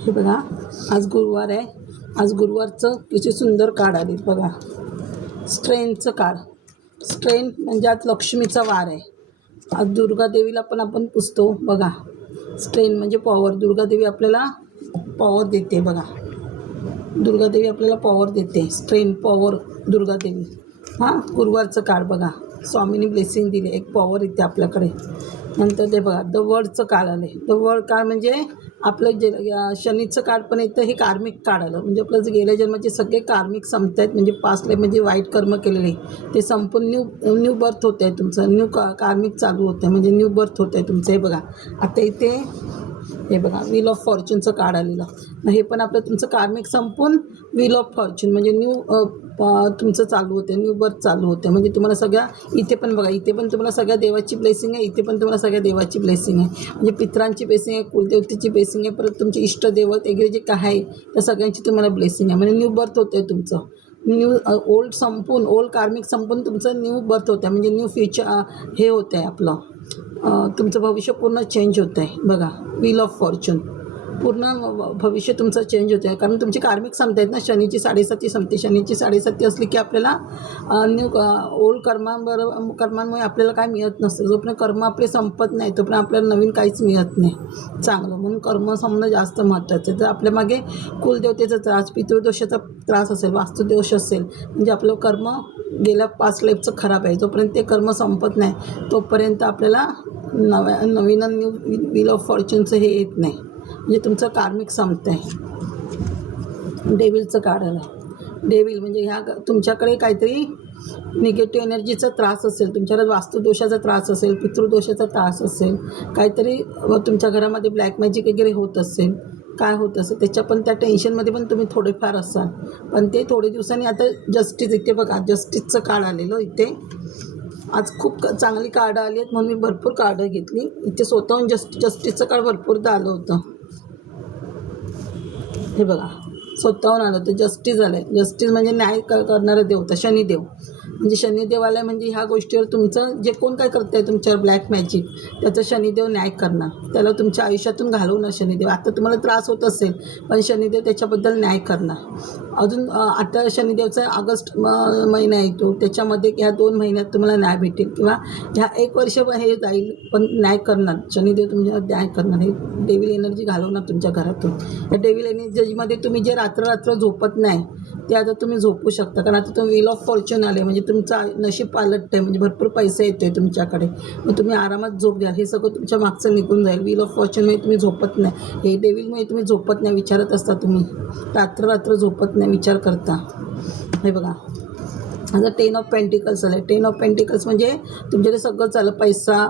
हे बघा, आज गुरुवार आहे. आज गुरुवारचं किती सुंदर कार्ड आली बघा. स्ट्रेंथचं कार्ड. स्ट्रेंथ म्हणजे आज लक्ष्मीचा वार आहे. आज दुर्गादेवीला पण आपण पुजतो बघा. स्ट्रेंथ म्हणजे पॉवर. दुर्गादेवी आपल्याला पॉवर देते बघा. दुर्गादेवी आपल्याला पॉवर देते. Strength, power, Durgadevi. हां, गुरुवारचं कार्ड बघा. स्वामींनी ब्लेसिंग दिली, एक पॉवर येते आपल्याकडे. नंतर ते बघा, द वर्डचं कार्ड आले. द वर्ड कार्ड म्हणजे आपलं जे शनीचं कार्ड पण येतं. हे कार्मिक कार्ड आलं म्हणजे आपलं जे गेल्या जन्माचे सगळे कार्मिक संपत आहेत. म्हणजे पास्ट लाईफ म्हणजे वाईट कर्म केलेले ते संपून न्यू बर्थ होतं आहे तुमचं. कार्मिक चालू होतं आहे म्हणजे न्यू बर्थ होतं आहे तुमचं. हे बघा, आता इथे हे बघा, व्हील ऑफ फॉर्च्यूनचं कार्ड आलेलं. हे पण आपलं तुमचं कार्मिक संपून व्हील ऑफ फॉर्च्यून म्हणजे तुमचं चालू होते, न्यू बर्थ चालू होते. म्हणजे तुम्हाला सगळ्या इथे पण बघा, इथे पण तुम्हाला सगळ्या देवाची ब्लेसिंग आहे. इथे पण तुम्हाला सगळ्या देवाची ब्लेसिंग आहे. म्हणजे पित्रांची ब्लेसिंग आहे, कुलदेवतेची ब्लेसिंग आहे, परत तुमचे इष्टदेवत वगैरे जे काय आहे त्या सगळ्यांची तुम्हाला ब्लेसिंग आहे. म्हणजे न्यू बर्थ होतं आहे तुमचं. ओल्ड संपून, ओल्ड कार्मिक संपून तुमचं न्यू बर्थ होतं आहे. म्हणजे न्यू फ्युचर हे होतं आहे आपलं. तुमचं भविष्य पूर्ण चेंज होतं आहे बघा. व्हील ऑफ फॉर्च्यून, पूर्ण भविष्य तुमचं चेंज होतं आहे. कारण तुमची कार्मिक संपत आहेत ना. शनीची 7.5 संपते. शनीची 7.5 असली की आपल्याला ओल्ड कर्मांमुळे आपल्याला काय मिळत नसतं. जोपर्यंत कर्म आपले संपत नाही तोपर्यंत आपल्याला नवीन काहीच मिळत नाही चांगलं. म्हणून कर्म संपणं जास्त महत्त्वाचं आहे. जर आपल्या मागे कुलदेवतेचा त्रास, पितृदोषाचा त्रास असेल, वास्तुदोष असेल, म्हणजे आपलं कर्म गेल्या पास्ट लाईफचं खराब आहे. जोपर्यंत ते कर्म संपत नाही तोपर्यंत आपल्याला नवीन न्यू व्हील ऑफ फॉर्च्यूनचं हे येत नाही. म्हणजे तुमचं कार्मिक संपतं आहे. डेव्हिलचं कार्ड आलं. डेव्हिल म्हणजे ह्या तुमच्याकडे काहीतरी निगेटिव्ह एनर्जीचा त्रास असेल, तुमच्याकडे वास्तुदोषाचा त्रास असेल, पितृदोषाचा त्रास असेल, काहीतरी तुमच्या घरामध्ये ब्लॅक मॅजिक वगैरे होत असेल, काय होत असेल त्याच्या पण त्या टेन्शनमध्ये पण तुम्ही थोडेफार असाल. पण ते थोडे दिवसांनी आता जस्टिस, इथे बघा जस्टिसचं कार्ड आलेलं. इथे आज खूप चांगली कार्ड आली आहेत म्हणून मी भरपूर कार्ड घेतली. इथे स्वतःहून जस्टिसचं कार्ड भरपूरदा आलं होतं. हे बघा, स्वतःहून आलं होतं. जस्टिस आलं आहे. जस्टिस म्हणजे न्याय करणारा देवता, शनिदेव. म्हणजे शनिदेव आला म्हणजे ह्या गोष्टीवर तुमचं जे कोण काय करतं आहे तुमच्यावर ब्लॅक मॅजिक, त्याचा शनिदेव न्याय करणार. त्याला तुमच्या आयुष्यातून घालवणार शनिदेव. आता तुम्हाला त्रास होत असेल पण शनिदेव त्याच्याबद्दल न्याय करणार. अजून आता शनिदेवचा ऑगस्ट महिना येतो, त्याच्यामध्ये ह्या 2 महिन्यात तुम्हाला न्याय भेटेल किंवा ह्या 1 वर्ष हे जाईल पण न्याय करणार शनिदेव. तुमच्यावर न्याय करणार. हे डेव्हिल एनर्जी घालवणार तुमच्या घरातून. या डेव्हिल एनर्जीमध्ये तुम्ही जे रात्र झोपत नाही ते आता तुम्ही झोपू शकता. कारण आता तुम्ही व्हील ऑफ फॉर्च्यून आले म्हणजे तुमचं नशीब पालटतं आहे. म्हणजे भरपूर पैसे येतो आहे तुमच्याकडे. मग तुम्ही आरामात झोप द्याल. हे सगळं तुमच्या मागचं निघून जाईल. व्हील ऑफ फॉर्च्यूनमुळे तुम्ही झोपत नाही. हे डेव्हिलमुळे तुम्ही झोपत नाही, विचारत असता तुम्ही. रात्र झोपत नाही, विचार करता. हे बघा, आता 10 ऑफ पेंटिकल्स आलं. 10 ऑफ पेंटिकल्स म्हणजे तुमच्याकडे सगळं चाललं. पैसा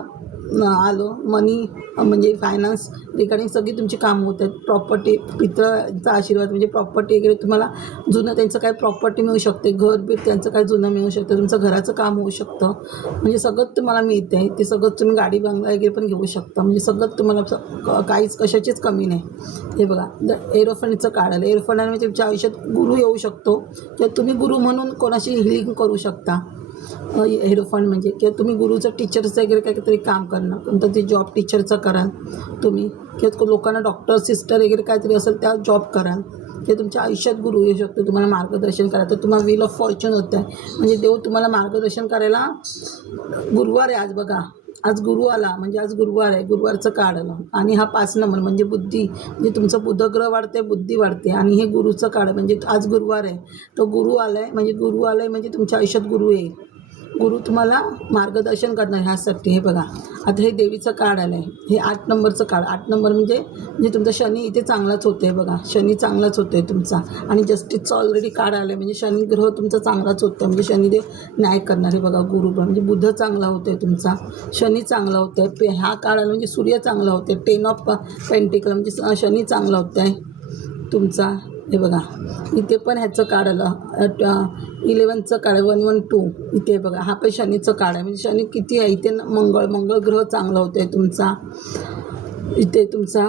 आलं, मनी म्हणजे फायनान्स रिगार्डिंग सगळी तुमची कामं होत आहेत. प्रॉपर्टी, पितरांचा आशीर्वाद म्हणजे प्रॉपर्टी वगैरे तुम्हाला जुनं त्यांचं काय प्रॉपर्टी मिळू शकते. घर त्यांचं काय जुनं मिळू शकतं. तुमचं घराचं काम होऊ शकतं. म्हणजे सगळंच तुम्हाला मिळतं आहे. ते सगळं तुम्ही गाडी बंगला वगैरे पण घेऊ शकता. म्हणजे सगळंच तुम्हाला काहीच कशाचीच कमी नाही. हे बघा, द एरोफंडचं कार्ड आलं. एरोफंड म्हणजे तुमच्या आयुष्यात गुरु येऊ शकतो किंवा तुम्ही गुरु म्हणून कोणाशी हिलिंग करू शकता. हेरोफंड म्हणजे किंवा तुम्ही गुरुचं टीचरचं वगैरे काहीतरी काम करणार. कोणतं ते जॉब टीचरचं कराल तुम्ही किंवा लोकांना डॉक्टर, सिस्टर वगैरे काहीतरी असेल त्या जॉब कराल किंवा तुमच्या आयुष्यात गुरु येऊ शकतो तुम्हाला मार्गदर्शन करायला. तर तुम्हाला व्हील ऑफ फॉर्च्यून होतं आहे. म्हणजे देव तुम्हाला मार्गदर्शन करायला. गुरुवार आहे आज बघा. आज गुरु आला म्हणजे आज गुरुवार आहे. गुरुवारचं कार्ड आलं. आणि हा 5 नंबर म्हणजे बुद्धी, म्हणजे तुमचं बुधग्रह वाढते, बुद्धी वाढते. आणि हे गुरुचं कार्ड म्हणजे आज गुरुवार आहे. तो गुरु आला आहे म्हणजे तुमच्या आयुष्यात गुरु येईल. गुरु तुम्हाला मार्गदर्शन करणार ह्यासाठी. हे बघा, आता हे देवीचं कार्ड आलं आहे. हे 8 नंबरचं कार्ड. 8 नंबर म्हणजे तुमचा शनी इथे चांगलाच होतं आहे बघा. शनी चांगलाच होतो आहे तुमचा. आणि जस्टिसचं ऑलरेडी कार्ड आलं आहे म्हणजे शनी ग्रह तुमचा चांगलाच होतं आहे. म्हणजे शनिदेव न्याय करणार. हे बघा, गुरु म्हणजे बुध चांगला होतो आहे तुमचा, शनी चांगला होतं आहे. हा कार्ड आला म्हणजे सूर्य चांगला होतो आहे. 10 ऑफ पेंटिकल म्हणजे शनी चांगला होतं आहे तुमचा. हे बघा, इथे पण ह्याचं कार्ड आलं. 11चं कार्ड 112. इथे बघा, हा पण शनीचं कार्ड आहे. म्हणजे शनी किती आहे इथे. मंगळ ग्रह चांगला होतो आहे तुमचा. इथे तुमचा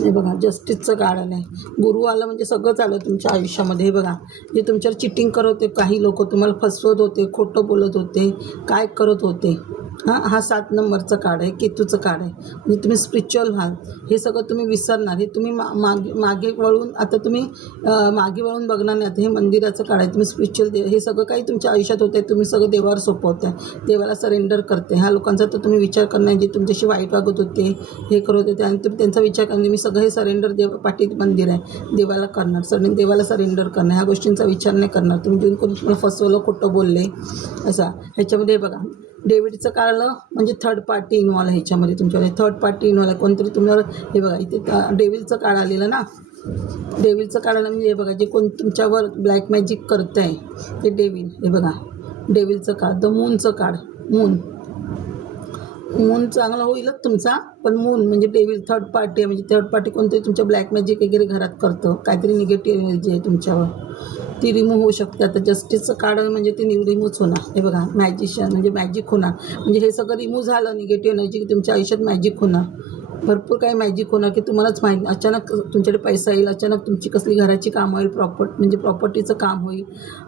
हे बघा जस्टिसचं कार्ड आलं आहे. गुरु आलं म्हणजे सगळंच आलं तुमच्या आयुष्यामध्ये. हे बघा जे तुमच्यावर चिटिंग करत होते, काही लोक तुम्हाला फसवत होते, खोटं बोलत होते, काय करत होते. हा 7 नंबरचं कार्ड आहे, केतूचं कार्ड आहे. म्हणजे तुम्ही स्पिरिच्युअल व्हाल, हे सगळं तुम्ही विसरणार. हे तुम्ही मागे वळून आता तुम्ही मागे वळून बघणार नाही. आता हे मंदिराचं कार्ड आहे. तुम्ही स्पिरिच्युअल हे सगळं काही तुमच्या आयुष्यात होते तुम्ही सगळं देवावर सोपवताय, देवाला सरेंडर करते. ह्या लोकांचा तर तुम्ही विचार करणार, जे तुमच्याशी वाईट वागत होते, हे करत होते, आणि तुम्ही त्यांचा विचार करणार. मी सगळं हे सरेंडर पाठीत मंदिर आहे, देवाला करणार, देवाला सरेंडर करणार. ह्या गोष्टींचा विचार नाही करणार. तुम्ही जेणेकरून कोणी तुम्हाला फसवलं, खोटं बोलले असा. ह्याच्यामध्ये बघा डेव्हिडचं काढलं म्हणजे थर्ड पार्टी इन्व्हॉल्व आहे ह्याच्यामध्ये. तुमच्याकडे थर्ड पार्टी इन्व्हॉल्व आहे, कोणतरी तुम्हाला. हे बघा इथे डेव्हिलचं कार्ड आलेलं ना, डेव्हिलचं कार्ड आलं म्हणजे हे बघा जे कोण तुमच्यावर ब्लॅक मॅजिक करत आहे ते डेव्हिल. हे बघा डेव्हिलचं कार्ड. द मूनचं कार्ड. मून चांगला होईलच तुमचा, पण मून म्हणजे डेव्हिल थर्ड पार्टी आहे. म्हणजे थर्ड पार्टी कोणतरी तुमच्या ब्लॅक मॅजिक वगैरे घरात करतं, काहीतरी निगेटिव्ह एनर्जी आहे तुमच्यावर, ती रिमूव्ह होऊ शकते. आता जस्टिसचं कार्ड म्हणजे ते रिमूव्ह होणार. हे बघा मॅजिशियन म्हणजे मॅजिक होणार. म्हणजे हे सगळं रिमूव्ह झालं निगेटिव्ह एनर्जी की तुमच्या आयुष्यात मॅजिक होणार. भरपूर काही मॅजिक होणार की तुम्हालाच माहीत. अचानक तुमच्याकडे पैसा येईल, अचानक तुमची कसली घराची कामं होईल, म्हणजे प्रॉपर्टीचं काम होईल,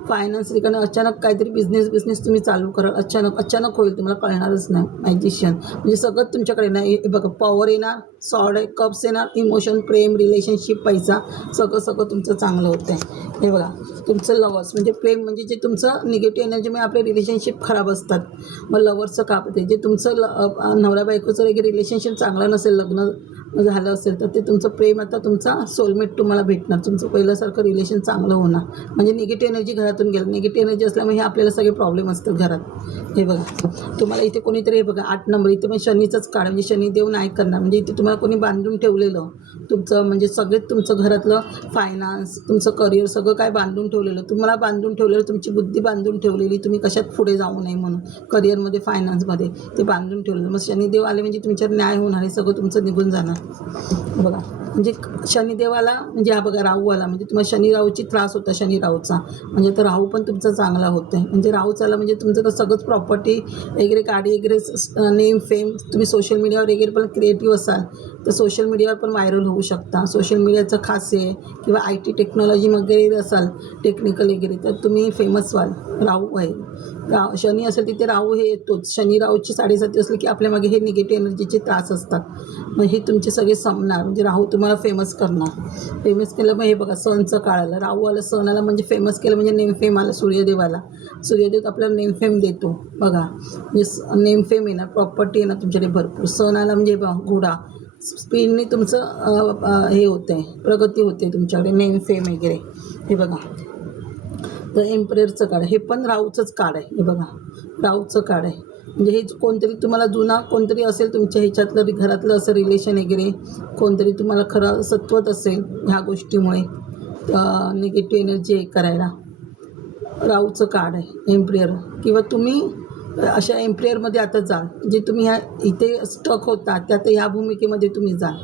फायनान्स रिकाणं, अचानक काहीतरी बिझनेस तुम्ही चालू कराल, अचानक होईल, तुम्हाला कळणारच नाही. मॅजिशियन म्हणजे सगळं तुमच्याकडे नाही. हे बघा पॉवर येणार, सॉर्ड आहे, कप्स येणार, इमोशन, प्रेम, रिलेशनशिप, पैसा, सगळं तुमचं चांगलं होतं आहे. हे बघा तुमचं लवर्स म्हणजे प्रेम, म्हणजे जे तुमचं निगेटिव्ह एनर्जीमुळे आपले रिलेशनशिप खराब असतात. मग लवर्सचं का होते, जे तुमचं नवरा बायकोचं वगैरे रिलेशनशिप चांगलं नसेल, लग्न झालं असेल तर ते तुमचं प्रेम, आता तुमचा सोलमेट तुम्हाला भेटणार, तुमचं पहिल्यासारखं रिलेशन चांगलं होणार. म्हणजे निगेटिव्ह एनर्जी घरातून गेलं. निगेटिव्ह एनर्जी असल्यामुळे हे आपल्याला सगळे प्रॉब्लेम असतात घरात. हे बघा तुम्हाला इथे कोणीतरी, हे बघा 8 नंबर इथे पण शनीचंच कार्ड. म्हणजे शनिदेव नाही करणार. म्हणजे इथे तुम्हाला कोणी बांधून ठेवलेलं तुमचं, म्हणजे सगळेच तुमचं घरातलं फायनान्स, तुमचं करिअर सगळं काय बांधून ठेवलेलं, तुम्हाला बांधून ठेवलेलं, तुमची बुद्धी बांधून ठेवलेली, तुम्ही कशात पुढे जाऊ नये म्हणून करिअरमध्ये, फायनान्समध्ये ते बांधून ठेवलेलं. मग शनिदेव आले म्हणजे तुमच्यावर न्याय होणार, हे सगळं तुमचं निघून जाणार. बघा म्हणजे शनिदेवाला म्हणजे हा बघा राहू आला म्हणजे तुम्हाला शनी राहूची त्रास होता, शनी राहूचा म्हणजे तर राहू पण तुमचा चांगला होत आहे. म्हणजे राहू चाला म्हणजे तुमचं तर सगळंच प्रॉपर्टी वगैरे, गाडी वगैरे, नेम फेम, तुम्ही सोशल मीडियावर वगैरे पण क्रिएटिव्ह असाल तर सोशल मीडियावर पण व्हायरल होऊ शकता. सोशल मीडियाचं खास आहे किंवा IT टेक्नॉलॉजी वगैरे असाल, टेक्निकल वगैरे, तर तुम्ही फेमस व्हाल. राहू आहे, शनी असेल तिथे राहू हे येतोच. शनी राहूची 7.5 असली की आपल्या मागे हे निगेटिव्ह एनर्जीचे त्रास असतात. मग हे तुमचे सगळे संपणार. म्हणजे राहू तुम्हाला फेमस करणार. फेमस केलं मग हे बघा सणचं काळ आलं, राहू आलं, सण आला म्हणजे फेमस केलं म्हणजे नेम फेम आलं. सूर्यदेवाला, सूर्यदेव आपल्याला नेम फेम देतो. बघा म्हणजे नेम फेम येणार, प्रॉपर्टी येणार तुमच्याकडे भरपूर. सण आला म्हणजे घोडा, स्पीडने तुमचं हे होतं आहे, प्रगती होते तुमच्याकडे, नेम फेम वगैरे. हे बघा तर एम्पररचं कार्ड, हे पण राहूचंच कार्ड आहे. हे बघा राहूचं कार्ड आहे. म्हणजे हे कोणतरी तुम्हाला जुना कोणतरी असेल तुमच्या ह्याच्यातलं घरातलं असं रिलेशन वगैरे, कोणतरी तुम्हाला खरं सत्वत असेल ह्या गोष्टीमुळे निगेटिव्ह एनर्जी हे करायला. राहूचं कार्ड आहे एम्प्रेयर. किंवा तुम्ही अशा एम्प्रेयरमध्ये आता जाल, जे तुम्ही ह्या इथे स्टक होता त्यात ह्या भूमिकेमध्ये तुम्ही जाल.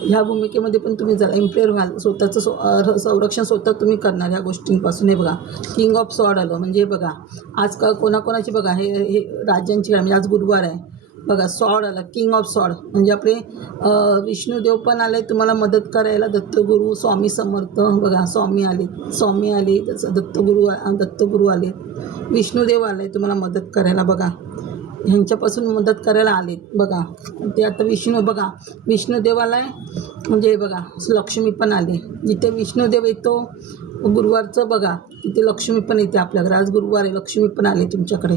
ह्या भूमिकेमध्ये पण तुम्ही जर एम्प्रेयर व्हाल, स्वतःचं संरक्षण स्वतः तुम्ही करणार ह्या गोष्टींपासून. हे बघा किंग ऑफ सॉर्ड आलं म्हणजे हे बघा आज कोणाकोणाची बघा हे राज्यांची, म्हणजे आज गुरुवार आहे बघा, सॉर्ड आला, किंग ऑफ सॉर्ड म्हणजे आपले विष्णुदेव पण आले तुम्हाला मदत करायला. दत्तगुरू, स्वामी समर्थ बघा, स्वामी आले, दत्तगुरू आले, विष्णुदेव आले तुम्हाला मदत करायला. बघा ह्यांच्यापासून मदत करायला आलेत बघा ते. आता विष्णुदेव आला आहे म्हणजे हे बघा लक्ष्मी पण आले. जिथे विष्णुदेव येतो गुरुवारचं बघा तिथे लक्ष्मी पण येते आपल्याकडे. आज गुरुवार आहे, लक्ष्मी पण आले तुमच्याकडे.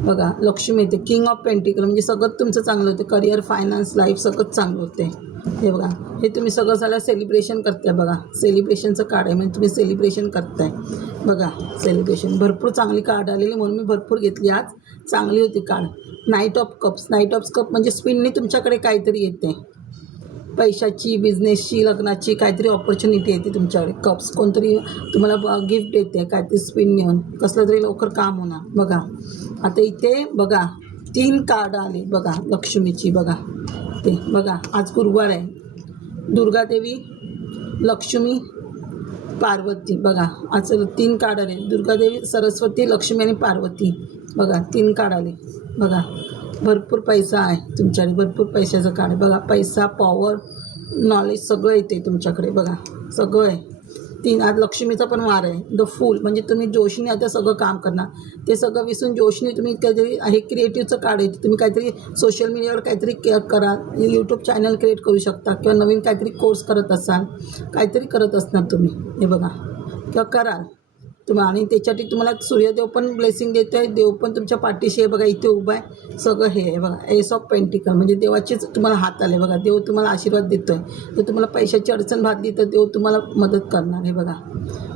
बघा लक्ष्मी येते. किंग ऑफ पेंटिकल म्हणजे सगळं तुमचं चांगलं होतं, करिअर, फायनान्स, लाईफ सगळंच चांगलं होते. हे बघा हे तुम्ही सगळं झालं सेलिब्रेशन करताय. बघा सेलिब्रेशनचं कार्ड आहे म्हणजे तुम्ही सेलिब्रेशन करताय. बघा सेलिब्रेशन भरपूर चांगली कार्ड आलेली म्हणून मी भरपूर घेतली आज, चांगली होती card. Night of cups, night of cup म्हणजे स्पिनने तुमच्याकडे काहीतरी येते, पैशाची, बिझनेसची, लग्नाची काहीतरी ऑपॉर्च्युनिटी येते तुमच्याकडे. कप्स कोणतरी तुम्हाला गिफ्ट देते काहीतरी स्पिन घेऊन, कसलं तरी लवकर काम होणार. बघा आता इथे बघा 3 कार्ड आले बघा लक्ष्मीची. बघा ते बघा आज गुरुवार आहे. दुर्गादेवी, लक्ष्मी, पार्वती. बघा आज 3 कार्ड आले, दुर्गादेवी, सरस्वती, लक्ष्मी आणि पार्वती. बघा 3 कार्ड आले. बघा भरपूर पैसा आहे तुमच्याकडे, भरपूर पैशाचं कार्ड आहे. बघा पैसा, पॉवर, नॉलेज सगळं येते तुमच्याकडे बघा, सगळं आहे. 3 आज लक्ष्मीचा पण वार आहे. द फूल म्हणजे तुम्ही जोशने आता सगळं काम करणार. ते सगळं विसरून जोशने तुम्ही काहीतरी हे क्रिएटिव्हचं कार्ड आहे. तुम्ही काहीतरी सोशल मीडियावर काहीतरी करा, यूट्यूब चॅनल क्रिएट करू शकता किंवा नवीन काहीतरी कोर्स करत असाल, काहीतरी करत असणार तुम्ही, हे बघा, किंवा कराल तुम्ही. आणि त्याच्यासाठी तुम्हाला सूर्यदेव पण ब्लेसिंग देतो आहे. देव पण तुमच्या पाठीशी आहे बघा, इथे उभा आहे. सगळं हे आहे बघा, एस ऑफ पेंटिकल म्हणजे देवाचेच तुम्हाला हात आले बघा. देव तुम्हाला आशीर्वाद देतो आहे. जर तुम्हाला पैशाची अडचण भागली तर देव तुम्हाला मदत करणार आहे बघा.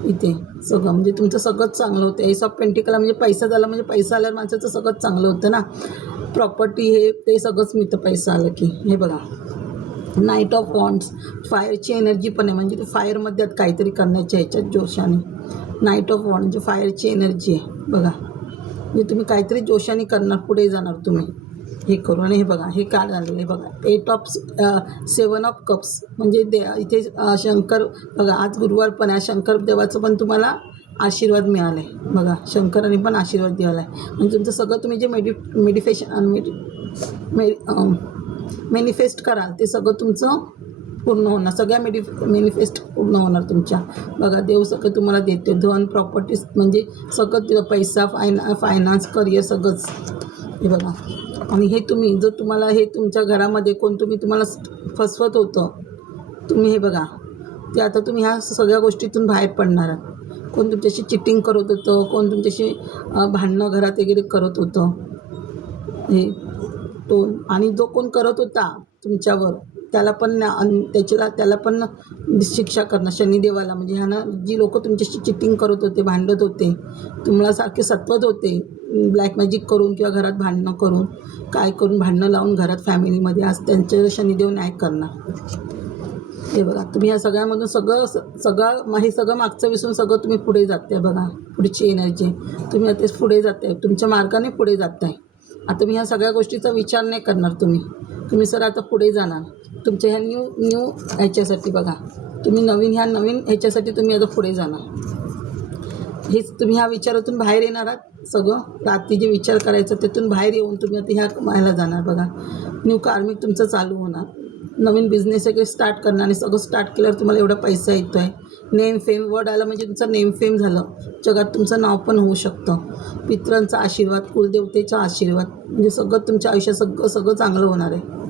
इथे सगळं म्हणजे तुमचं सगळंच चांगलं होतं. एस ऑफ पेंटिकल म्हणजे पैसा झाला, म्हणजे पैसा आल्यावर माणसाचं सगळंच चांगलं होतं ना. प्रॉपर्टी हे ते सगळंच मिळतं पैसा आलं की. हे बघा, नाईट ऑफ वॉन्ड्स, फायरची एनर्जी पण आहे. म्हणजे ते फायरमध्ये काहीतरी करण्याच्या ह्याच्यात जोशाने. नाईट ऑफ वॉन्ड म्हणजे फायरची एनर्जी आहे बघा. म्हणजे तुम्ही काहीतरी जोशाने करणार, पुढे जाणार तुम्ही हे करू. आणि हे बघा, हे कार्ड आलेलं आहे बघा, 8 ऑफ 7 ऑफ कप्स म्हणजे इथे शंकर बघा, आज गुरुवार पण आहे. शंकर देवाचं पण तुम्हाला आशीर्वाद मिळाला आहे बघा. शंकराने पण आशीर्वाद दिला आहे. म्हणजे तुमचं सगळं तुम्ही जे मॅनिफेस्ट कराल ते सगळं तुमचं पूर्ण होणार. सगळ्या मॅनिफेस्ट पूर्ण होणार तुमच्या बघा. देव सगळं तुम्हाला देते. धन, प्रॉपर्टीज म्हणजे सगळं तिथं, पैसा, फायनान्स, करिअर सगळंच हे बघा. आणि हे तुम्ही जर तुम्हाला हे तुमच्या घरामध्ये कोण तुम्हाला फसवत होतं, तुम्ही हे बघा, ते आता तुम्ही ह्या सगळ्या गोष्टीतून बाहेर पडणार आहात. कोण तुमच्याशी चिटिंग करत होतं, कोण तुमच्याशी भांडणं घरात वगैरे करत होतं हे तो. आणि जो कोण करत होता तुमच्यावर त्याला पण त्याला पण शिक्षा करणं शनिदेवाला. म्हणजे ह्यानं जी लोक तुमच्याशी चिटिंग करत होते, भांडत होते, तुम्हाला सारखे सतवत होते ब्लॅक मॅजिक करून किंवा घरात भांडणं करून, काय करून भांडणं लावून घरात फॅमिलीमध्ये, आज त्यांच्या शनिदेव न्याय करणार. हे बघा, तुम्ही ह्या सगळ्यामधून हे सगळं मागचं विसरून सगळं तुम्ही पुढे जाते बघा. पुढची एनर्जी तुम्ही आता पुढे जाते, तुमच्या मार्गाने पुढे जात आहे. आता मी ह्या सगळ्या गोष्टीचा विचार नाही करणार. तुम्ही सर आता पुढे जाणार तुमच्या ह्या न्यू ह्याच्यासाठी बघा. तुम्ही नवीन ह्याच्यासाठी तुम्ही आता पुढे जाणार. हेच तुम्ही ह्या विचारातून बाहेर येणार आहात. सगळं रात्री जे विचार करायचं त्यातून बाहेर येऊन तुम्ही आता ह्या ह्याला जाणार बघा. न्यू कार्मिक तुमचं चालू होणार. नवीन बिझनेस वगैरे स्टार्ट करणार. आणि सगळं स्टार्ट केल्यावर तुम्हाला एवढा पैसा येतो आहे. नेम फेम वर्ड आला म्हणजे तुमचं नेम फेम झालं, जगात तुमचं नाव पण होऊ शकतं. पितरांचा आशीर्वाद, कुलदेवतेचा आशीर्वाद म्हणजे सगळं तुमच्या आयुष्यात सगळं चांगलं होणार आहे.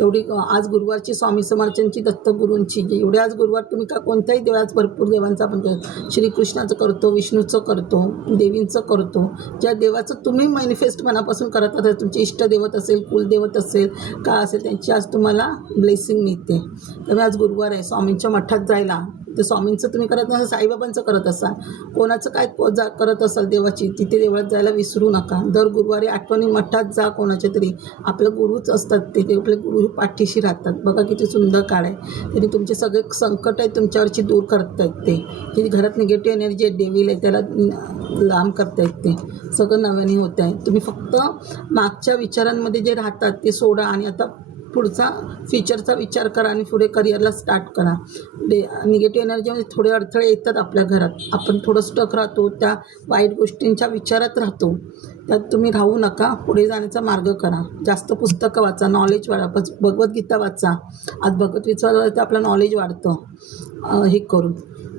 एवढी आज गुरुवारची स्वामी समर्थांची, दत्तगुरूंची, एवढे आज गुरुवार तुम्ही का कोणत्याही देवाचं, भरपूर देवांचा आपण करतो. श्रीकृष्णाचं करतो, विष्णूचं करतो, देवींचं करतो. ज्या देवाचं तुम्ही मॅनिफेस्ट मनापासून करत असाल, तुमचे इष्टदेवत असेल, कुलदेवत असेल, का असेल, त्यांची आज तुम्हाला ब्लेसिंग मिळते. त्यामुळे आज गुरुवार आहे. स्वामींच्या मठात जायला, ते स्वामींचं तुम्ही करत नसाल, साईबाबांचं करत असाल, कोणाचं काय करत असाल देवाची, तिथे देवळात जायला विसरू नका. दर गुरुवारी आठवणी मठात जा. कोणाच्या तरी आपलं गुरुच असतात ते आपले गुरु पाठीशी राहतात बघा. किती सुंदर काळ आहे. त्यांनी तुमचे सगळे संकट आहेत तुमच्यावरची दूर करतायत. ते घरात निगेटिव्ह एनर्जी आहे, डेव्हिल आहे, त्याला लांब करतायत. ते सगळं नव्याने होत आहे. तुम्ही फक्त मागच्या विचारांमध्ये जे राहतात ते सोडा आणि आता पुढचा फ्युचरचा विचार करा आणि पुढे करिअरला स्टार्ट करा. निगेटिव्ह एनर्जीमध्ये थोडे अडथळे येतात आपल्या घरात. आपण थोडं स्टक राहतो, त्या वाईट गोष्टींच्या विचारात राहतो. त्यात तुम्ही राहू नका. पुढे जाण्याचा मार्ग करा. जास्त पुस्तकं वाचा, नॉलेज वाढा. भगवद्गीता वाचा. आज भगवद्गीता तर आपलं नॉलेज वाढतं हे करून.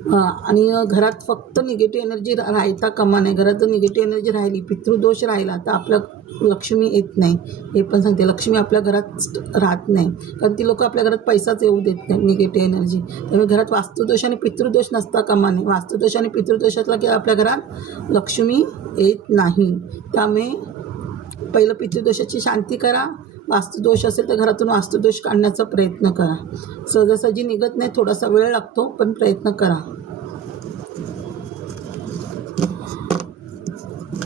आणि घरात फक्त निगेटिव्ह एनर्जी राहता कामा नये. घरात जर निगेटिव्ह एनर्जी राहिली, पितृदोष राहिला, तर आपलं लक्ष्मी येत नाही. हे पण सांगते, लक्ष्मी आपल्या घरात राहत नाही. कारण ती लोक आपल्या घरात पैसाच येऊ देत नाही, निगेटिव्ह एनर्जी. त्यामुळे घरात वास्तुदोष आणि पितृदोष नसता कामा नये. वास्तुदोष आणि पितृदोषातला की आपल्या घरात लक्ष्मी येत नाही. त्यामुळे पहिलं पितृदोषाची शांती करा. वास्तुदोष असेल तर घरातून वास्तुदोष काढण्याचा प्रयत्न करा. सहजासहजी निघत नाही, थोडासा वेळ लागतो, पण प्रयत्न करा.